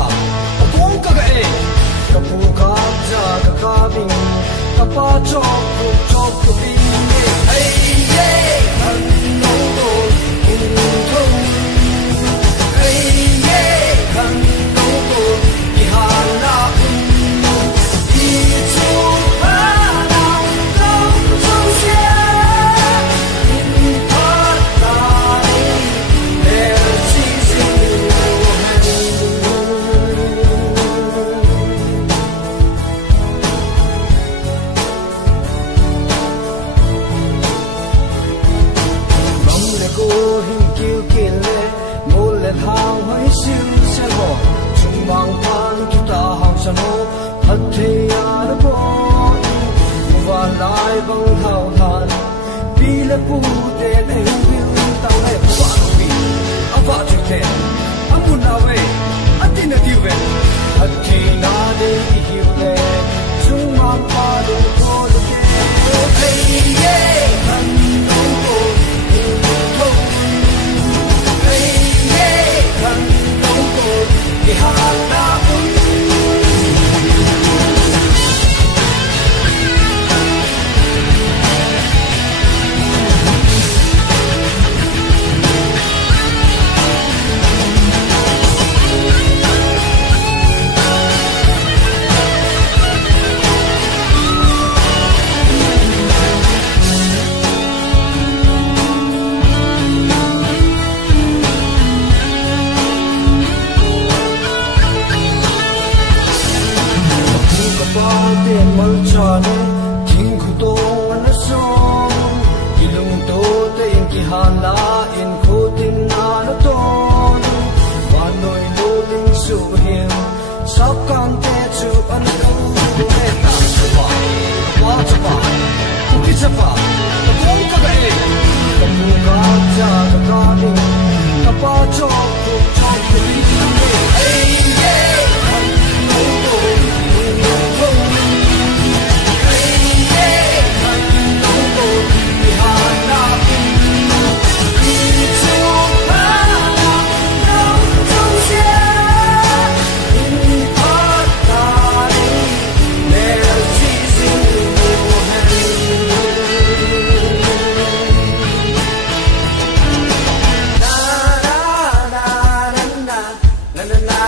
ba Abong kagae Kapuka ja kakabing Kapa chok chok kubing Hey yeah Hanno to Intong Hey yeah Hanno to Ihala Ichu Panang Tong Tong Xia In Patay There Chasing hao hãy xin xe bỏ chung mang pan chúng ta học san hô thật thì đã bỏ và lại bằng hào than vì là phụ tên em yêu tao hay vợ vì anh vợ chịu tên anh muốn nào về anh tin là điều về thật thì đã để hiểu về chung mang pan đừng có được hey yeah anh đâu có na na